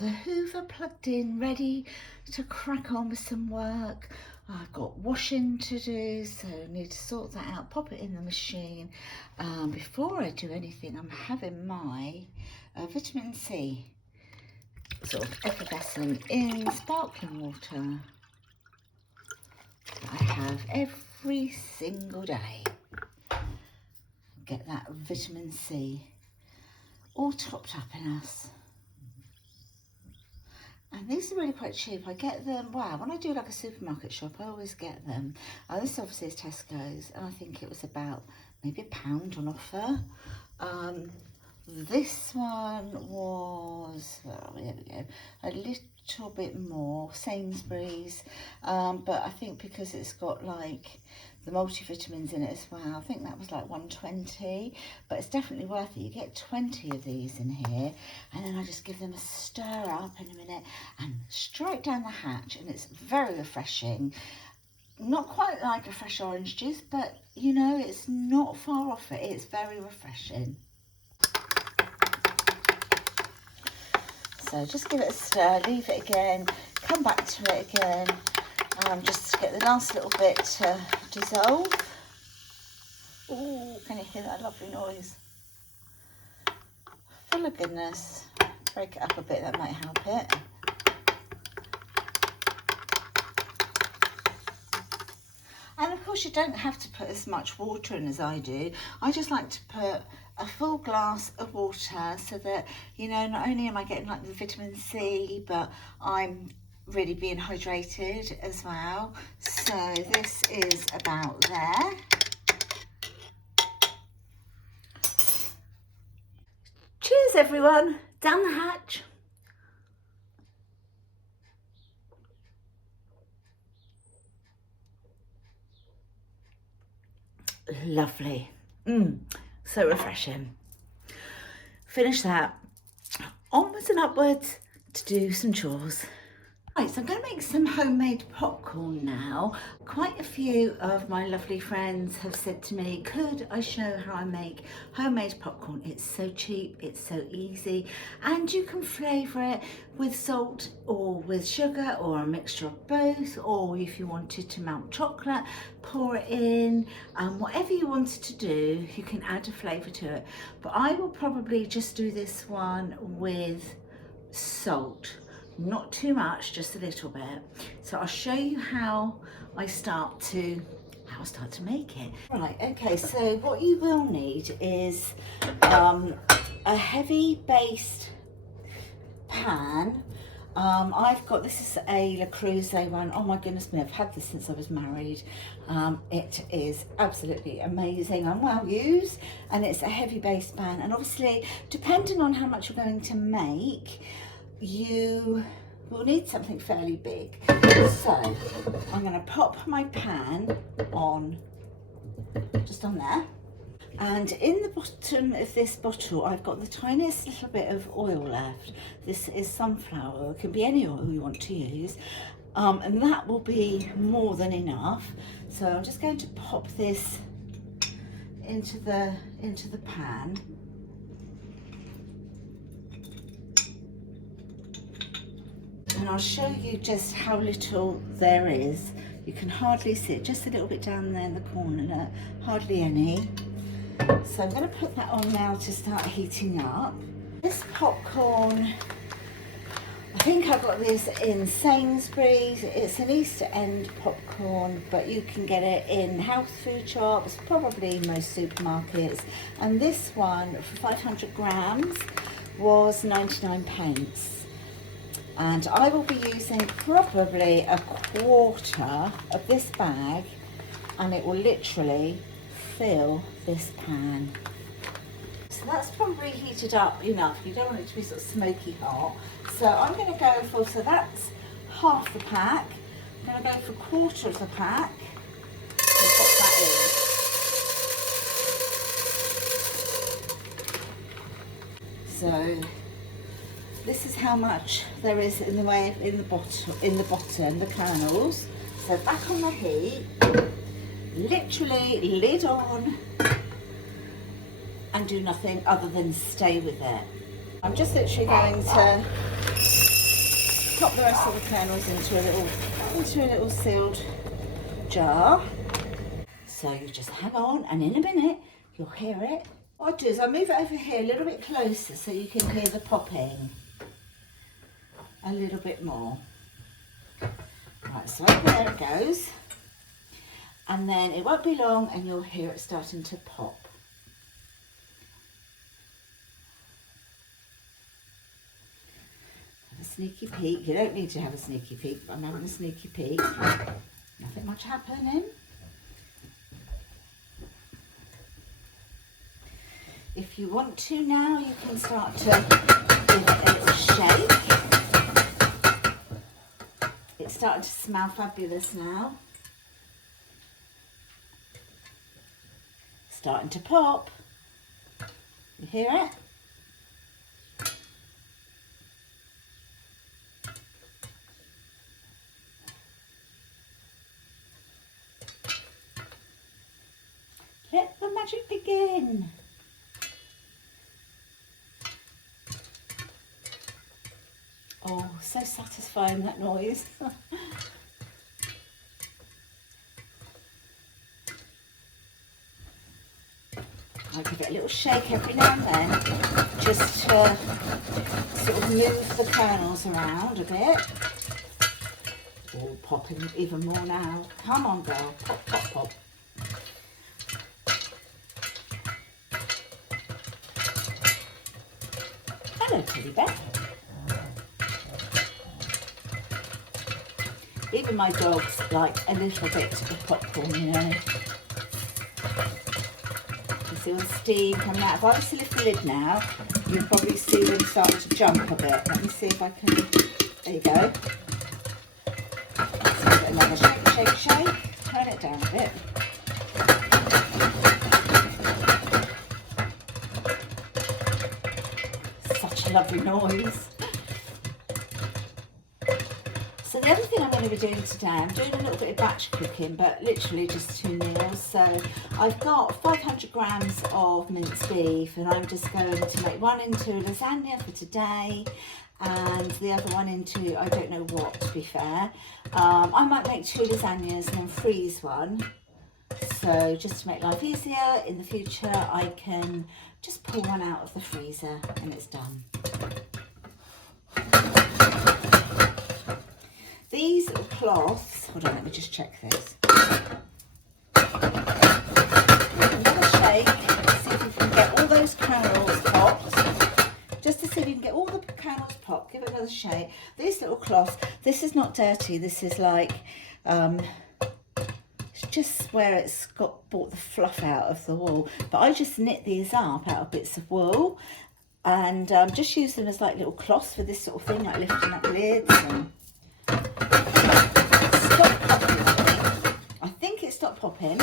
the Hoover plugged in, ready to crack on with some work. I've got washing to do, so I need to sort that out, pop it in the machine. Before I do anything, I'm having my vitamin C sort of effervescent in sparkling water that I have every single day. Get that vitamin C all topped up in us. And these are really quite cheap. I get them, wow, when I do like a supermarket shop, I always get them. This obviously is Tesco's, and I think it was about maybe £1 on offer. This one was, oh, there we go, a little bit more, Sainsbury's. But I think because it's got like the multivitamins in it as well, I think that was like £1.20, but it's definitely worth it. You get 20 of these in here, and then I just give them a stir up in a minute and straight down the hatch, and it's very refreshing. Not quite like a fresh orange juice, but you know, it's not far off it. It's very refreshing. So just give it a stir, leave it again, come back to it again, just to get the last little bit to dissolve. Ooh, can you hear that lovely noise? Full of goodness. Break it up a bit, that might help it. And of course you don't have to put as much water in as I do. I just like to put a full glass of water so that, you know, not only am I getting like the vitamin C, but I'm really being hydrated as well. So this is about there. Cheers everyone, down the hatch. Lovely. So refreshing. Finish that. Onwards and upwards to do some chores. Right, so I'm going to make some homemade popcorn now. Quite a few of my lovely friends have said to me, could I show how I make homemade popcorn? It's so cheap, it's so easy, and you can flavour it with salt or with sugar or a mixture of both, or if you wanted to melt chocolate, pour it in, whatever you wanted to do, you can add a flavour to it. But I will probably just do this one with salt. Not too much, just a little bit. So I'll show you how I start to make it. Right, okay, so what you will need is a heavy based pan. I've got, this is a Le Creuset one. Oh my goodness me, I've had this since I was married. It is absolutely amazing and well used, and it's a heavy based pan, and obviously depending on how much you're going to make, you will need something fairly big. So I'm going to pop my pan on, just on there, and in the bottom of this bottle I've got the tiniest little bit of oil left. This is sunflower oil, it can be any oil you want to use, and that will be more than enough. So I'm just going to pop this into the pan. And I'll show you just how little there is. You can hardly see it, just a little bit down there in the corner, hardly any. So I'm going to put that on now to start heating up. This popcorn, I think I got this in Sainsbury's. It's an Easter End popcorn, but you can get it in health food shops, probably most supermarkets. And this one for 500 grams was 99p. And I will be using probably a quarter of this bag, and it will literally fill this pan. So that's probably heated up enough. You don't want it to be sort of smoky hot. So I'm going to go for, so that's half the pack. I'm going to go for a quarter of the pack and pop that in. So this is how much there is in the way of in the bottom, the kernels. So back on the heat, literally lid on, and do nothing other than stay with it. I'm just literally going to pop the rest of the kernels into a little sealed jar. So you just hang on, and in a minute you'll hear it. What I do is I move it over here a little bit closer so you can hear the popping a little bit more. Right, so there it goes. And then it won't be long and you'll hear it starting to pop. Have a sneaky peek. You don't need to have a sneaky peek, but I'm having a sneaky peek. Nothing much happening. If you want to now, you can start to give it a little shake. It's starting to smell fabulous now. Starting to pop. You hear it? Let the magic begin. Oh, so satisfying, that noise. I'll give it a little shake every now and then, just to sort of move the kernels around a bit. Oh, popping even more now. Come on, girl. Pop, pop, pop. Hello, Teddy Bear. Even my dogs like a little bit of popcorn, you know. You see all the steam coming out. If I was to lift the lid now, you'd probably see them starting to jump a bit. Let me see if I can. There you go. So give it another shake, shake, shake. Turn it down a bit. Such a lovely noise. So the other thing I'm going to be doing today, I'm doing a little bit of batch cooking, but literally just 2 meals. So I've got 500 grams of minced beef, and I'm just going to make one into lasagna for today, and the other one into I don't know what, to be fair. I might make 2 lasagnas and then freeze one. So just to make life easier in the future, I can just pull one out of the freezer and it's done. These little cloths, hold on, let me just check this. Another shake, see if we can get all those kernels popped. Just to see if we can get all the kernels popped, give it another shake. These little cloths, this is not dirty, this is like, it's just where it's brought the fluff out of the wool. But I just knit these up out of bits of wool and just use them as like little cloths for this sort of thing, like lifting up lids and stop popping. I think it stopped popping.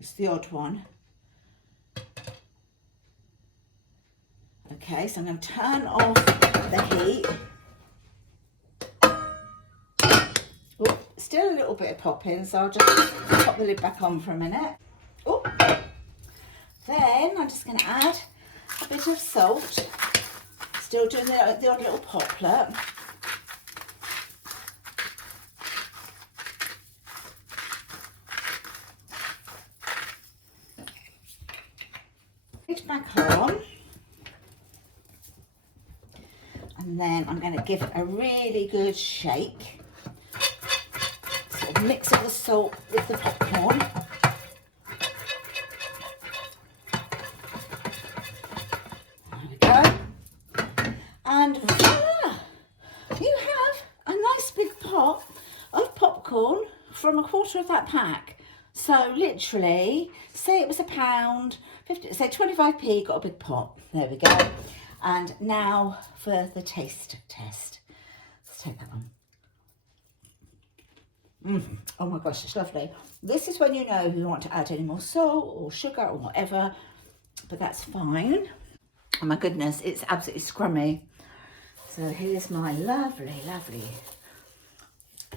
It's the odd one. Okay, so I'm going to turn off the heat. Oh, still a little bit of popping, so I'll just pop the lid back on for a minute. Oh. Then I'm just going to add a bit of salt. Still doing the odd little poplet. Lid back on. And then I'm going to give it a really good shake. Sort of mix up the salt with the popcorn. And voila! You have a nice big pot of popcorn from a quarter of that pack. So literally, say it was £1, 50, say 25p, got a big pot. There we go. And now for the taste test. Let's take that one. Oh my gosh, it's lovely. This is when you know you want to add any more salt or sugar or whatever, but that's fine. Oh my goodness, it's absolutely scrummy. So here's my lovely, lovely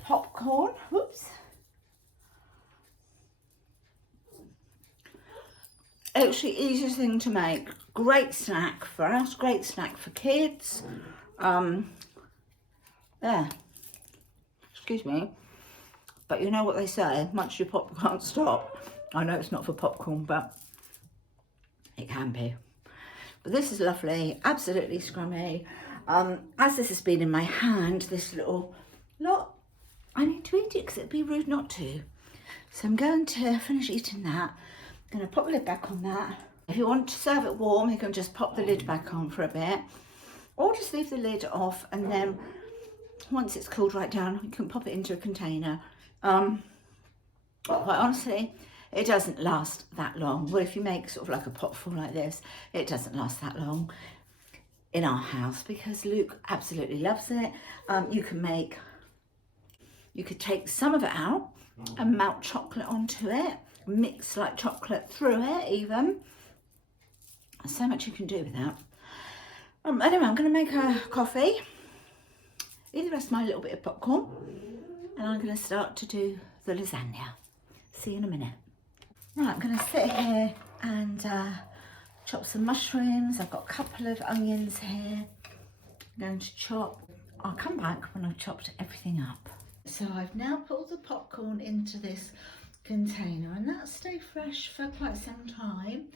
popcorn. Whoops. It's the easiest thing to make. Great snack for us, great snack for kids. Yeah, excuse me. But you know what they say, much you pop can't stop. I know it's not for popcorn, but it can be. But this is lovely, absolutely scrummy. As this has been in my hand, this little lot, I need to eat it because it'd be rude not to. So I'm going to finish eating that. I'm going to pop the lid back on that. If you want to serve it warm, you can just pop the lid back on for a bit, or just leave the lid off, and then once it's cooled right down, you can pop it into a container. Quite honestly, it doesn't last that long. Well, if you make sort of like a pot full like this, it doesn't last that long in our house because Luke absolutely loves it. You could take some of it out and melt chocolate onto it, mix like chocolate through it even. So much you can do with that. Anyway, I'm going to make a coffee, eat the rest of my little bit of popcorn, and I'm going to start to do the lasagna. See you in a minute. Right, I'm going to sit here and chop some mushrooms. I've got a couple of onions here. I'm going to chop. I'll come back when I've chopped everything up. So I've now put all the popcorn into this container, and that'll stay fresh for quite some time.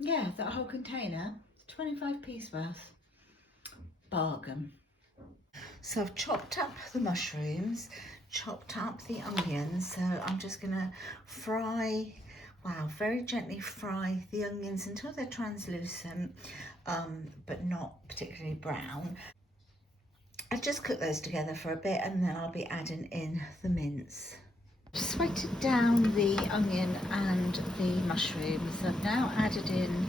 Yeah, that whole container, 25p worth. Bargain. So I've chopped up the mushrooms, chopped up the onions, so I'm just gonna fry, very gently fry the onions until they're translucent, but not particularly brown. I've just cooked those together for a bit, and then I'll be adding in the mince. Just weighted down the onion and the mushrooms. I've now added in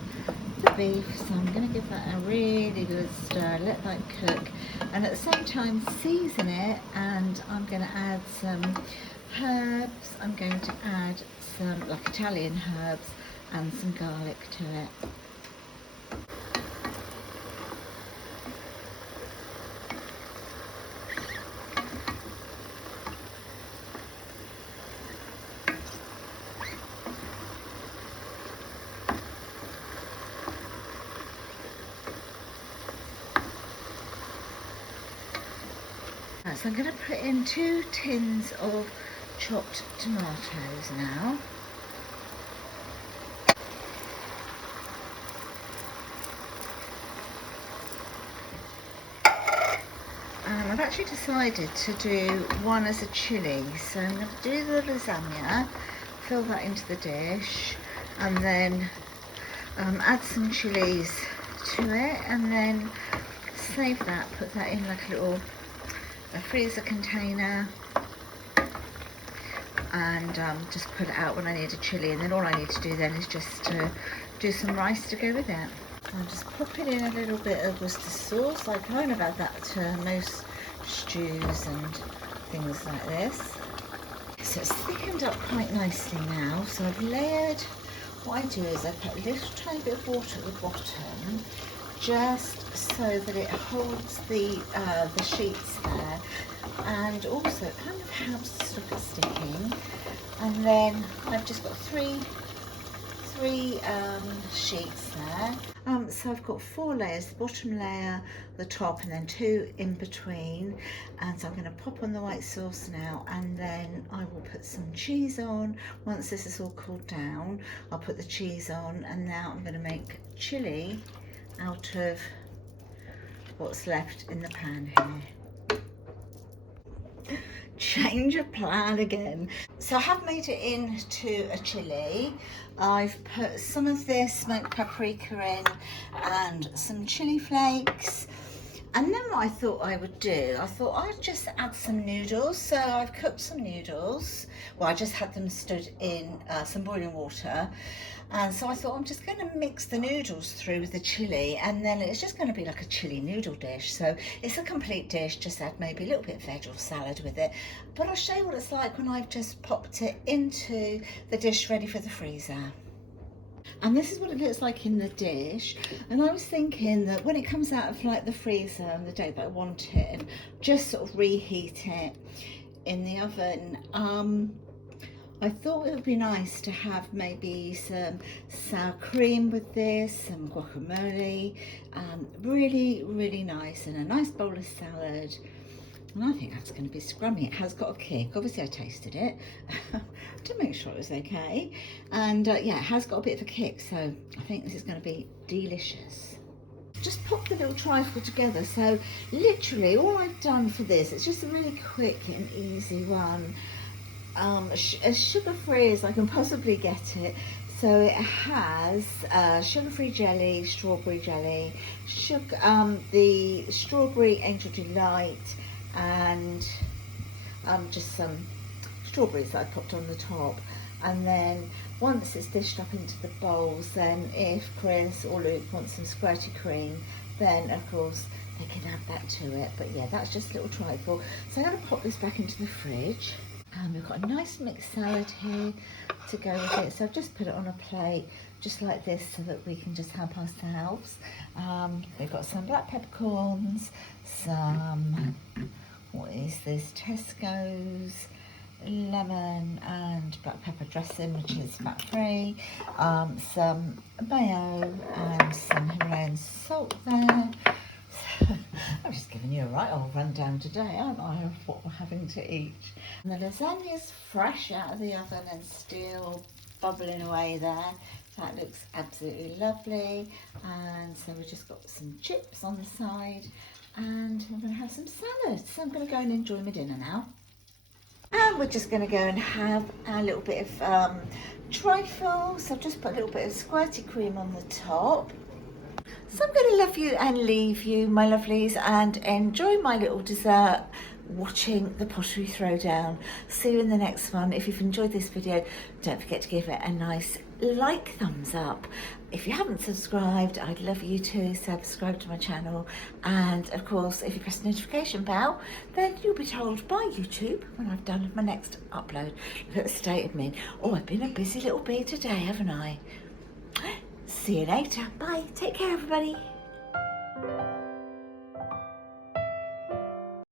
the beef, so I'm going to give that a really good stir, let that cook, and at the same time season it, and I'm going to add some herbs. I'm going to add some like Italian herbs and some garlic to it. So I'm going to put in 2 tins of chopped tomatoes now. I've actually decided to do one as a chilli, so I'm going to do the lasagna, fill that into the dish, and then add some chilies to it, and then save that, put that in like a freezer container, and just put it out when I need a chilli, and then all I need to do then is just to do some rice to go with it. I'm just popping in a little bit of Worcester sauce. I kind of add that to most stews and things like this. So it's thickened up quite nicely now, so I've layered. What I do is I put a little tiny bit of water at the bottom, just so that it holds the sheets there, and also it kind of helps to stop it sticking. And then I've just got three sheets there. So I've got 4 layers, the bottom layer, the top, and then 2 in between. And so I'm going to pop on the white sauce now, and then I will put some cheese on. Once this is all cooled down, I'll put the cheese on, and now I'm going to make chilli out of what's left in the pan here. Change of plan again. So I have made it into a chilli. I've put some of this smoked paprika in and some chili flakes. And then what I thought I would do, I thought I'd just add some noodles. So I've cooked some noodles. Well, I just had them stood in some boiling water. And so I thought I'm just going to mix the noodles through with the chilli, and then it's just going to be like a chilli noodle dish. So it's a complete dish, just add maybe a little bit of veg or salad with it. But I'll show you what it's like when I've just popped it into the dish ready for the freezer. And this is what it looks like in the dish. And I was thinking that when it comes out of like the freezer on the day that I want it, just sort of reheat it in the oven. I thought it would be nice to have maybe some sour cream with this, some guacamole, really, really nice, and a nice bowl of salad. And I think that's going to be scrummy. It has got a kick. Obviously, I tasted it to make sure it was okay. And yeah, it has got a bit of a kick. So I think this is going to be delicious. Just pop the little trifle together. So literally all I've done for this, it's just a really quick and easy one. As sugar-free as I can possibly get it. So it has sugar-free jelly, strawberry jelly, the strawberry Angel Delight, and just some strawberries that I popped on the top. And then once it's dished up into the bowls, then if Chris or Luke want some squirty cream, then of course they can add that to it. But yeah, that's just a little trifle. So I'm going to pop this back into the fridge. We've got a nice mixed salad here to go with it. So I've just put it on a plate just like this so that we can just help ourselves. We've got some black peppercorns, some, what is this, Tesco's lemon and black pepper dressing, which is fat free, some mayo and some Himalayan salt there. I'm just giving you a right old rundown today, aren't I, of what we're having to eat. And the lasagne is fresh out of the oven and still bubbling away there. That looks absolutely lovely. And so we've just got some chips on the side and I'm going to have some salad. So I'm going to go and enjoy my dinner now. And we're just going to go and have a little bit of trifle. So I've just put a little bit of squirty cream on the top. So I'm going to love you and leave you, my lovelies, and enjoy my little dessert watching the pottery throwdown. See you in the next one. If you've enjoyed this video, don't forget to give it a nice like thumbs up. If you haven't subscribed, I'd love you to subscribe to my channel. And of course, if you press the notification bell, then you'll be told by YouTube when I've done my next upload. Look at the state of me. Oh, I've been a busy little bee today, haven't I? See you later. Bye. Take care, everybody.